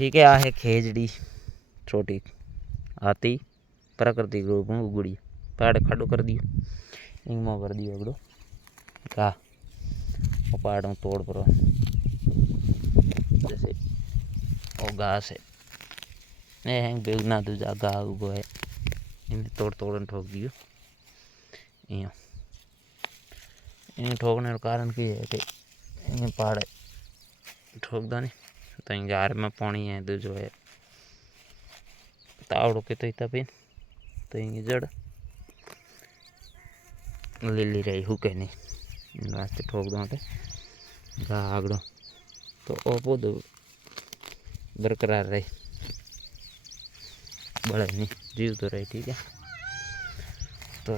ठीक है। आ है खेजड़ी छोटी आती प्राकृतिक रूप में उगड़ी पहाड़ खाडो कर दियो इंगमो कर दियो अगड़ो का वो पहाड़ों तोड़ पड़ो जैसे वो घास है बेगना दूजा घा उगो है इन्हें तोड़ तोड़ ठोक दियो। इन ठोकने का कारण की है कि इन पहाड़ ठोक दो नहीं तो इन गार में पानी है दूजो है तावड़ो के तो इतना भी तो इन जड़ लीली रही हुके नहीं इन वास्ते ठोक दो घा आगड़ो तो वो पौधो बरकरार रहे बढ़े नहीं जीव तो रहे। ठीक है तो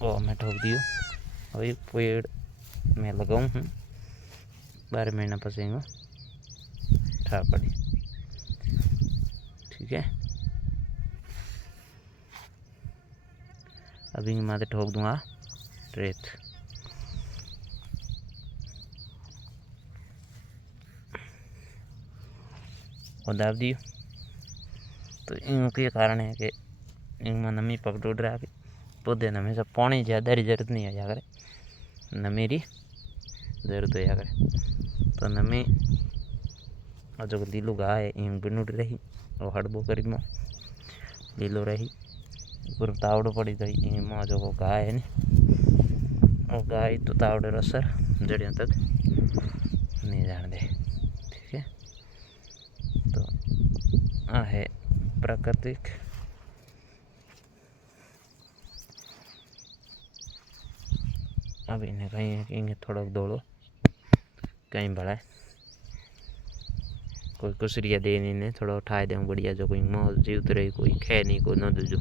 वो मैं ठोक दियो। अभी पेड़ मैं लगाऊँ हूँ 12 महीना पसेंगे ठा पड़ी। ठीक है अभी माथे ठोक दूंगा रेत और दाब दियो। तो इनके कारण है कि इनमें नमी पकड़ रहा है पौधे ने हमेशा पानी ज़्यादा की जरूरत नहीं आया करे नमी की जरूरत होया करे तो नमी जो लीलो घा है इन बिनुड़ रही और हड़बो करीब लीलो रही ऊपर तावड़ो पड़ी तो इन जो घा है वो गाय तो तावड़े असर जड़ियों तक नहीं जान दे। ठीक है तो आ है प्राकृतिक अब इन्हें कहीं इन्हें थोड़ा दौड़ो कहीं बड़ा कोई कुसरिया दे नहीं थोड़ा उठाए दे बढ़िया जो कोई मौज जीवत रही कोई खे नहीं कोई न दूजो